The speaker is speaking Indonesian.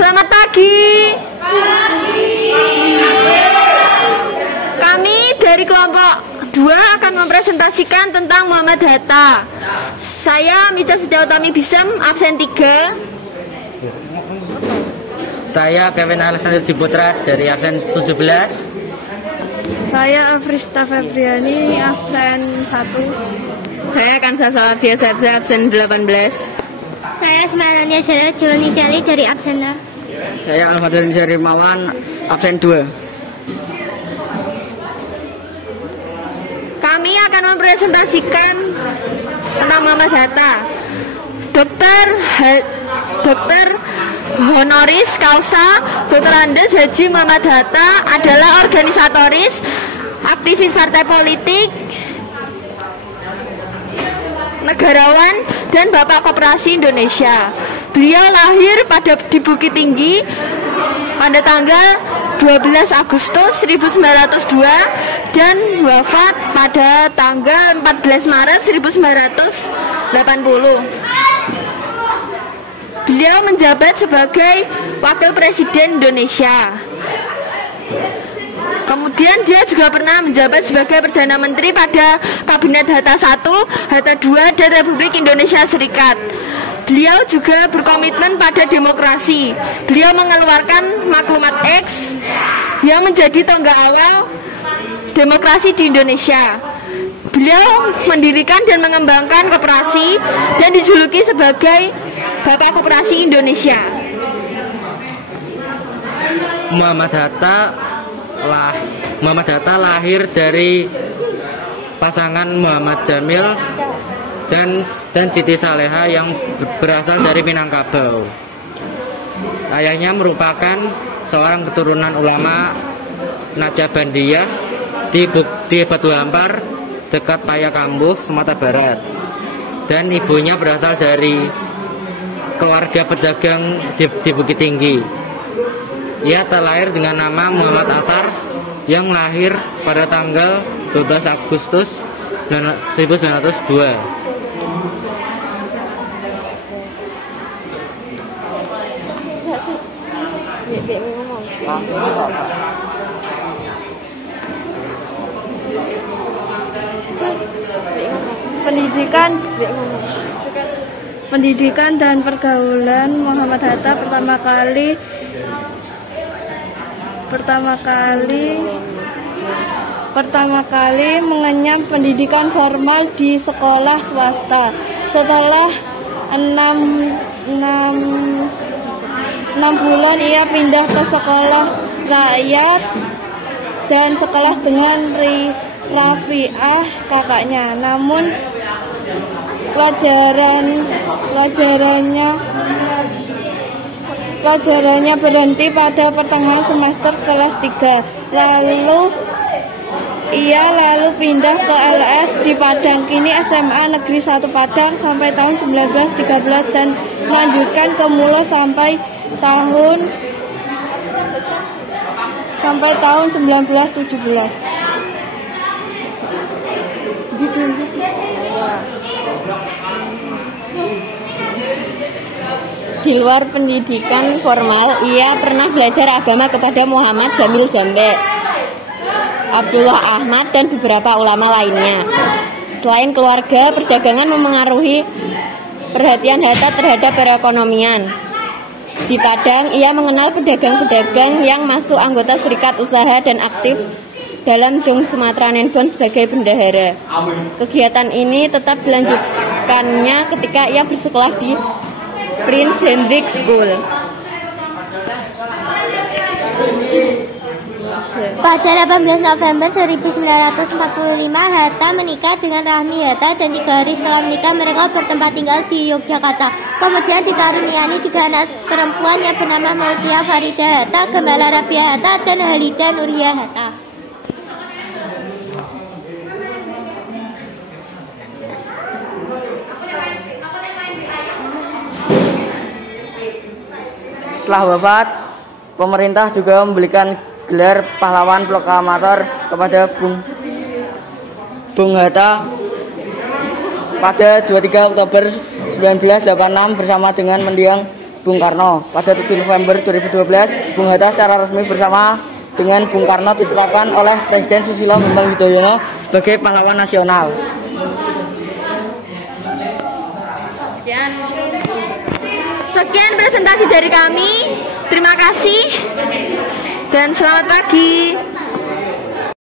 Selamat pagi. Kami dari kelompok 2 akan mempresentasikan tentang Muhammad Hatta. Saya Mica Setiautami Bisem, absen 3. Saya Kevin Alexander Ciputra dari absen 17. Saya Afrista Febriani, absen 1. Saya Kansa Saladia Sadza, absen 18. Saya Semarangnya Zara Joni Cali dari absen 6. Saya Al-Fadhil Rimawan, absen 2. Kami akan mempresentasikan tentang Muhammad Hatta. Dokter honoris causa Dr. Andes Haji Muhammad Hatta adalah organisatoris, aktivis partai politik, negarawan, dan Bapak Koperasi Indonesia. Beliau lahir di Bukit Tinggi pada tanggal 12 Agustus 1902 dan wafat pada tanggal 14 Maret 1980. Beliau menjabat sebagai Wakil Presiden Indonesia. Kemudian dia juga pernah menjabat sebagai Perdana Menteri pada Kabinet Hatta I, Hatta II, dan Republik Indonesia Serikat. Beliau juga berkomitmen pada demokrasi. Beliau mengeluarkan Maklumat X yang menjadi tonggak awal demokrasi di Indonesia. Beliau mendirikan dan mengembangkan koperasi dan dijuluki sebagai Bapak Koperasi Indonesia. Muhammad Hatta lahir dari pasangan Muhammad Jamil dan Siti Saleha yang berasal dari Minangkabau. Ayahnya merupakan seorang keturunan ulama Najabandiyah di Batu Hampar dekat Payakambuh, Sumatera Barat. Dan ibunya berasal dari keluarga pedagang di Bukit Tinggi. Ia terlahir dengan nama Muhammad Attar yang lahir pada tanggal 12 Agustus 1902. Pendidikan dan pergaulan Muhammad Hatta pertama kali mengenyam pendidikan formal di sekolah swasta. Setelah 6 bulan ia pindah ke sekolah rakyat dan sekelas dengan Rafi'ah kakaknya. Namun pelajarannya berhenti pada pertengahan semester kelas 3. Lalu pindah ke LS di Padang, kini SMA Negeri 1 Padang sampai tahun 1913 dan melanjutkan ke Mulo sampai tahun 1917. Di luar pendidikan formal, ia pernah belajar agama kepada Muhammad Jamil Jambe, Abdullah Ahmad, dan beberapa ulama lainnya. Selain keluarga, perdagangan memengaruhi perhatian Hatta terhadap perekonomian. Di Padang, ia mengenal pedagang-pedagang yang masuk anggota serikat usaha dan aktif dalam Jong Sumatera Nenbon sebagai bendahara. Kegiatan ini tetap dilanjutkannya ketika ia bersekolah di Prince Hendrik School. Pada 18 November 1945, Hatta menikah dengan Rahmi Hatta dan 3 hari setelah menikah mereka bertempat tinggal di Yogyakarta. Kemudian dikaruniai 3 anak perempuan yang bernama Mautia Farida Hatta, Gembala Rabia Hatta, dan Halida Nurhia Hatta. Setelah wafat, pemerintah juga memberikan gelar pahlawan proklamator kepada Bung Hatta pada 23 Oktober 1986 bersama dengan mendiang Bung Karno. Pada 7 November 2012, Bung Hatta secara resmi bersama dengan Bung Karno ditetapkan oleh Presiden Susilo Bambang Yudhoyono sebagai pahlawan nasional. Sekian presentasi dari kami. Terima kasih dan selamat pagi.